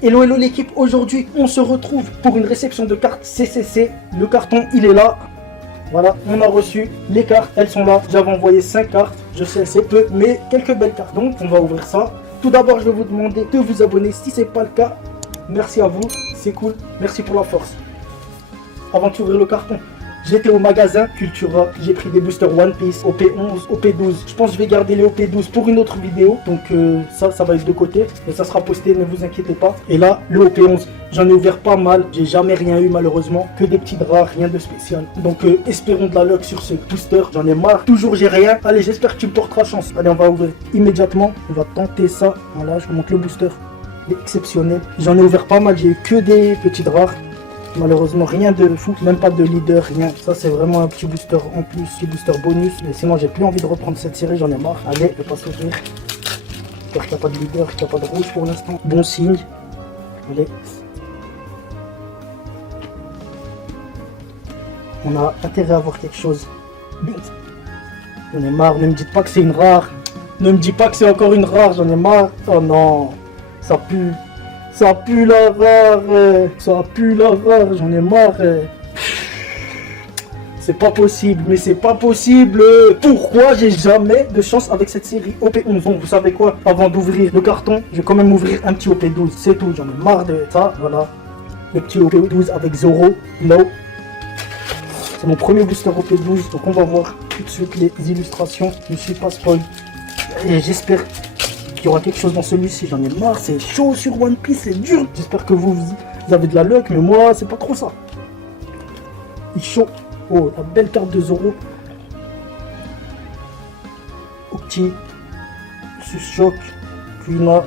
Hello hello l'équipe, aujourd'hui on se retrouve pour une réception de cartes CCC. Le carton il est là. Voilà, on a reçu les cartes, elles sont là. J'avais envoyé 5 cartes, je sais c'est peu, mais quelques belles cartes. Donc on va ouvrir ça. Tout d'abord je vais vous demander de vous abonner si c'est pas le cas. Merci à vous, c'est cool, merci pour la force. Avant d'ouvrir le carton, j'étais au magasin Cultura, j'ai pris des boosters One Piece, OP11, OP12. Je pense que je vais garder les OP12 pour une autre vidéo. Donc ça va être de côté. Et ça sera posté, ne vous inquiétez pas. Et là, le OP11, j'en ai ouvert pas mal. J'ai jamais rien eu malheureusement. Que des petits draps, rien de spécial. Donc espérons de la luck sur ce booster. J'en ai marre. Toujours j'ai rien. Allez, j'espère que tu me porteras chance. Allez, on va ouvrir immédiatement. On va tenter ça. Voilà, je vous montre le booster. Il est exceptionnel. J'en ai ouvert pas mal. J'ai eu que des petits draps. Malheureusement rien de fou, même pas de leader, rien. Ça c'est vraiment un petit booster en plus, petit booster bonus. Mais sinon j'ai plus envie de reprendre cette série, j'en ai marre. Allez, je vais pas s'ouvrir. J'espère qu'il n'y a pas de leader, qu'il n'y a pas de rouge pour l'instant. Bon signe. Allez. On a intérêt à avoir quelque chose. J'en ai marre, ne me dites pas que c'est une rare. Ne me dites pas que c'est encore une rare, j'en ai marre. Oh non, ça pue. Ça pue la rare, ça pue la rare, j'en ai marre. C'est pas possible, mais c'est pas possible. Pourquoi j'ai jamais de chance avec cette série OP11? Bon, vous savez quoi? Avant d'ouvrir le carton, je vais quand même ouvrir un petit OP12, c'est tout. J'en ai marre de ça, voilà. Le petit OP12 avec Zoro, Low. C'est mon premier booster OP12, donc on va voir tout de suite les illustrations. Je ne suis pas spoil. Et j'espère qu'il y aura quelque chose dans celui-ci, j'en ai marre, c'est chaud sur One Piece, c'est dur. J'espère que vous avez de la luck, mais moi c'est pas trop ça. Il est chaud. Oh, la belle carte de Zoro. Octi, Sushock, Kuina,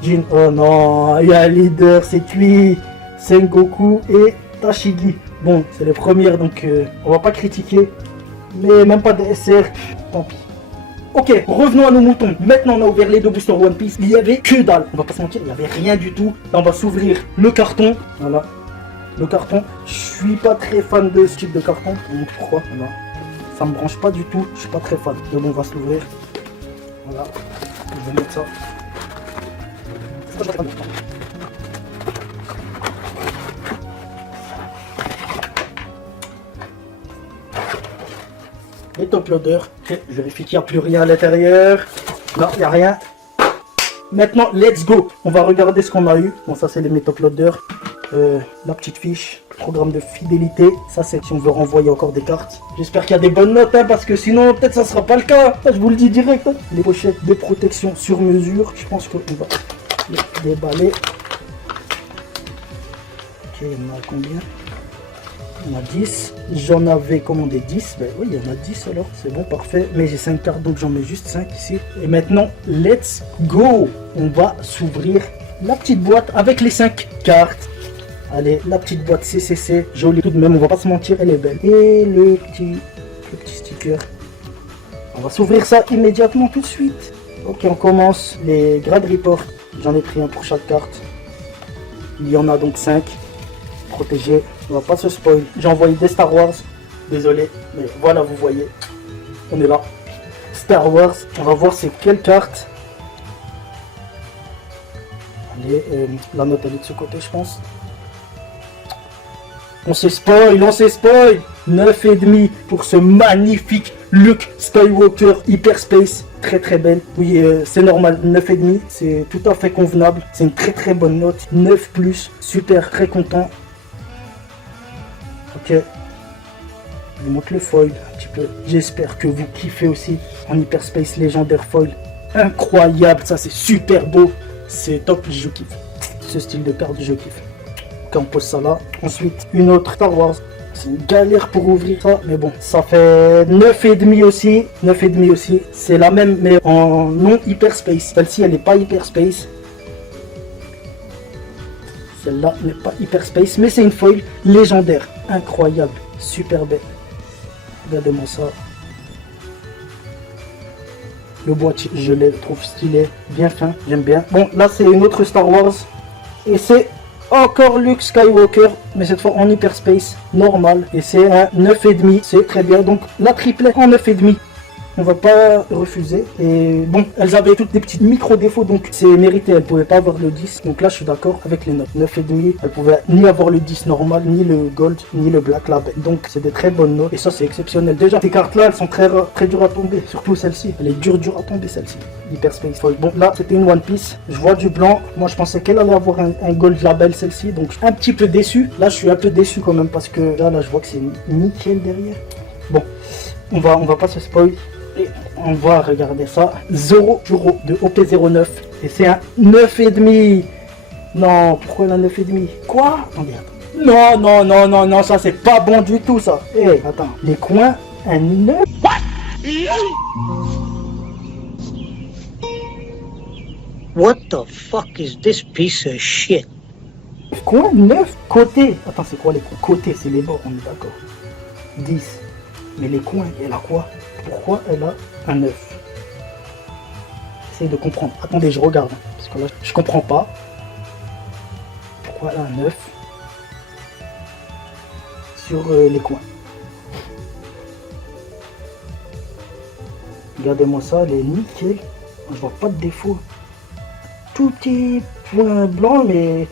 Jin. Oh non, il y a un leader, c'est Kui, Sengoku et Tashigi. Bon, c'est les premières, donc on va pas critiquer, mais même pas de SR, tant pis. Ok, revenons à nos moutons. Maintenant, on a ouvert les deux boosters One Piece. Il y avait que dalle. On va pas se mentir, il n'y avait rien du tout. Là, on va s'ouvrir le carton. Voilà. Le carton. Je suis pas très fan de ce type de carton. Donc, pourquoi? Voilà. Ça me branche pas du tout. Je suis pas très fan. Mais bon, on va se l'ouvrir. Voilà. Je vais mettre ça. Les top loaders. Ok, je vérifie qu'il n'y a plus rien à l'intérieur. Non, il n'y a rien. Maintenant, let's go. On va regarder ce qu'on a eu. Bon, ça, c'est les top loaders. La petite fiche. Programme de fidélité. Ça, c'est si on veut renvoyer encore des cartes. J'espère qu'il y a des bonnes notes, hein, parce que sinon, peut-être ça sera pas le cas. Je vous le dis direct. Hein. Les pochettes de protection sur mesure. Je pense qu'on va les déballer. Ok, il y en a combien? Il y en a 10, j'en avais commandé 10, ben oui il y en a 10 alors, c'est bon, parfait, mais j'ai 5 cartes donc j'en mets juste 5 ici. Et maintenant, let's go. On va s'ouvrir la petite boîte avec les 5 cartes. Allez, la petite boîte CCC, jolie tout de même, on va pas se mentir, elle est belle. Et le petit sticker. On va s'ouvrir ça immédiatement tout de suite. Ok, on commence les grade report, j'en ai pris un pour chaque carte. Il y en a donc 5. Protégé, on va pas se spoil. J'ai envoyé des Star Wars, désolé, mais voilà, vous voyez, on est là. Star Wars, on va voir c'est quelle carte. Allez, la note elle est de ce côté, je pense. On s'est spoil, 9,5 pour ce magnifique Luke Skywalker Hyperspace. Très très belle. Oui, c'est normal, 9,5, c'est tout à fait convenable. C'est une très très bonne note. 9+, super, très content. Ok, je vous montre le foil un petit peu. J'espère que vous kiffez aussi en Hyperspace légendaire foil. Incroyable, ça c'est super beau. C'est top, je kiffe. Ce style de carte, je kiffe. Ok, on pose ça là. Ensuite, une autre Star Wars. C'est une galère pour ouvrir ça, mais bon, ça fait 9,5 aussi. 9,5 aussi. C'est la même, mais en non Hyperspace. Celle-ci, elle n'est pas Hyperspace. Celle-là n'est pas Hyperspace, mais c'est une foil légendaire. Incroyable, super belle. Regardez-moi ça. Le boîtier, je le trouve stylé, bien fin, j'aime bien. Bon, là c'est une autre Star Wars. Et c'est encore Luke Skywalker, mais cette fois en Hyperspace, normal. Et c'est un 9,5, c'est très bien. Donc la triplet en 9,5. on va pas refuser. Et bon, elles avaient toutes des petits micro-défauts, donc c'est mérité, elles pouvaient pas avoir le 10. Donc là, je suis d'accord avec les notes. 9,5, elles pouvaient ni avoir le 10 normal, ni le gold, ni le black label. Donc c'est des très bonnes notes, et ça c'est exceptionnel. Déjà, ces cartes-là, elles sont très rares, très dures à tomber, surtout celle-ci. Elle est dure à tomber, celle-ci. Hyperspace Foil. Bon, là, c'était une One Piece. Je vois du blanc. Moi, je pensais qu'elle allait avoir un gold label, celle-ci. Donc, je suis un petit peu déçu. Là, je suis un peu déçu quand même, parce que là, je vois que c'est nickel derrière. Bon, on va pas se spoil. Et on va regarder ça. Zoro Juro de OP09. Et c'est un 9,5. Non, pourquoi la 9,5? Quoi? Non, non, non, non, non, ça c'est pas bon du tout ça. Eh, attends, les coins, un 9. What the fuck is this piece of shit? Coin 9, côté. Attends, c'est quoi les coins? Côté, c'est les bords, on est d'accord. 10. Mais les coins, elle a quoi? Pourquoi elle a un 9? J'essaye de comprendre. Attendez, je regarde. Parce que là, je comprends pas. Pourquoi elle a un 9 sur les coins? Regardez-moi ça, elle est nickel. Je vois pas de défaut. Tout petit point blanc, mais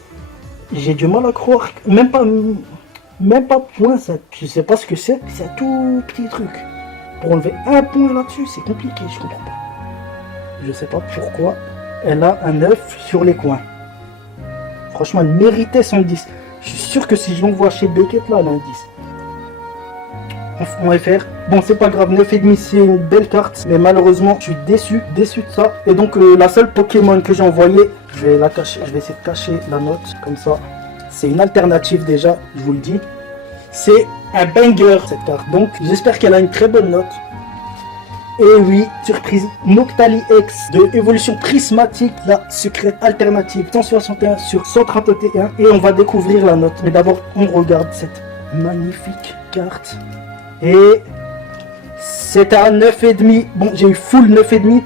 j'ai du mal à croire. Même pas point, ça, je sais pas ce que c'est. C'est un tout petit truc. Pour enlever un point là-dessus, c'est compliqué, je comprends pas. Je sais pas pourquoi elle a un 9 sur les coins. Franchement, elle méritait son 10. Je suis sûr que si je l'envoie chez Beckett, là, elle a un 10. On va faire. Bon, c'est pas grave, 9,5 c'est une belle carte, mais malheureusement, je suis déçu de ça. Et donc, la seule Pokémon que j'ai envoyée, je vais la cacher, je vais essayer de cacher la note, comme ça. C'est une alternative déjà, je vous le dis. C'est un banger cette carte, donc j'espère qu'elle a une très bonne note. Et oui, surprise, Noctali X de évolution prismatique, la secrète alternative 161 sur 131. Et on va découvrir la note. Mais d'abord, on regarde cette magnifique carte. Et c'est à 9,5. Bon, j'ai eu full 9,5.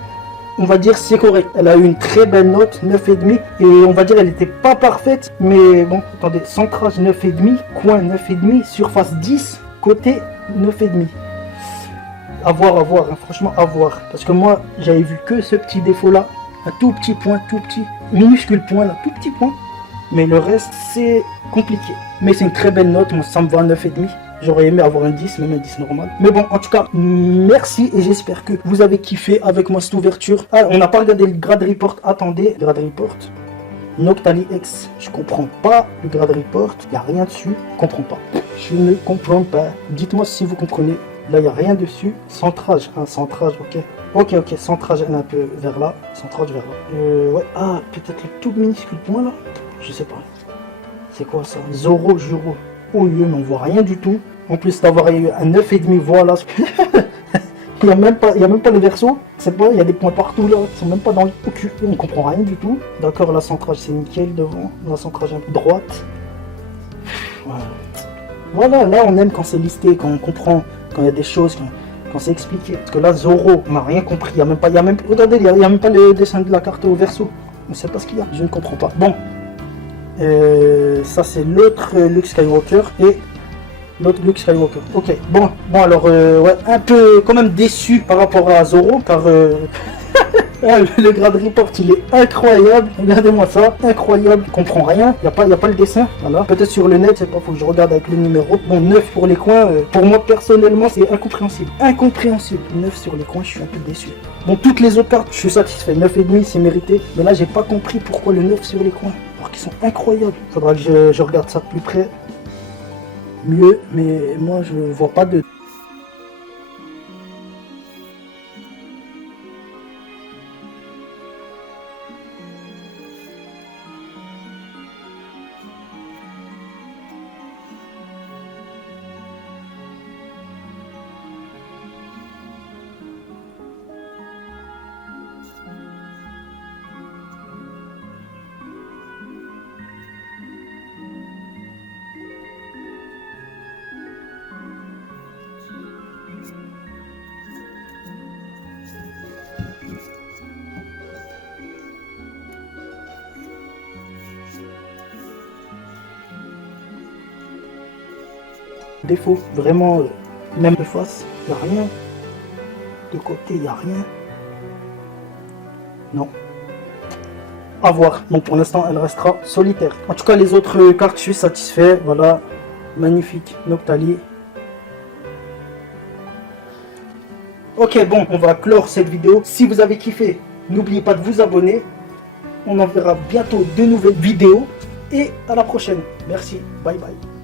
On va dire c'est correct. Elle a eu une très belle note, 9,5. Et on va dire elle n'était pas parfaite. Mais bon, attendez, centrage 9,5, coin 9,5, surface 10, côté 9,5. À voir, hein, franchement à voir. Parce que moi, j'avais vu que ce petit défaut-là. Un tout petit point, tout petit, minuscule point là, tout petit point. Mais le reste, c'est compliqué. Mais c'est une très belle note, moi ça me va à 9,5. J'aurais aimé avoir un 10, même un 10 normal. Mais bon, en tout cas, merci et j'espère que vous avez kiffé avec moi cette ouverture. Ah, on n'a pas regardé le grade report. Attendez, grade report. Noctali X, je comprends pas le grade report. Il n'y a rien dessus. Je comprends pas. Je ne comprends pas. Dites-moi si vous comprenez. Là, il n'y a rien dessus. Centrage, centrage, ok. Ok, centrage un peu vers là. Centrage vers là. Ouais, ah, peut-être le tout minuscule point là. Je sais pas. C'est quoi ça? Zoro Juro. Oh mais on voit rien du tout. En plus d'avoir eu un 9,5, voilà. il n'y a même pas le verso. C'est pas, il y a des points partout là. Ils sont même pas dans le cul. On comprend rien du tout. D'accord, la centrage c'est nickel devant. La centrage un peu droite. Voilà, là on aime quand c'est listé, quand on comprend, quand il y a des choses, quand c'est expliqué. Parce que là, Zoro, on n'a rien compris. Regardez, il n'y a même pas le dessin de la carte au verso. On ne sait pas ce qu'il y a. Je ne comprends pas. Bon. Ça c'est l'autre Luke Skywalker et l'autre Luke Skywalker. Ok, bon alors ouais, un peu quand même déçu par rapport à Zoro car le grade report il est incroyable. Regardez-moi ça, incroyable. Je comprends rien, il n'y a pas le dessin. Voilà, peut-être sur le net, c'est pas, faut que je regarde avec le numéro. Bon, 9 pour les coins, pour moi personnellement c'est incompréhensible. 9 sur les coins, je suis un peu déçu. Bon, toutes les autres cartes, je suis satisfait. 9,5 c'est mérité, mais là j'ai pas compris pourquoi le 9 sur les coins. Qui sont incroyables. Faudra que je regarde ça de plus près. Mieux, mais moi je vois pas de... défaut, vraiment, même de face, il n'y a rien De côté, il n'y a rien. Non. À voir. Donc pour l'instant, elle restera solitaire. En tout cas, les autres cartes, je suis satisfait. Voilà. Magnifique. Noctali. Ok, bon, on va clore cette vidéo. Si vous avez kiffé, n'oubliez pas de vous abonner. On en verra bientôt de nouvelles vidéos. Et à la prochaine. Merci. Bye bye.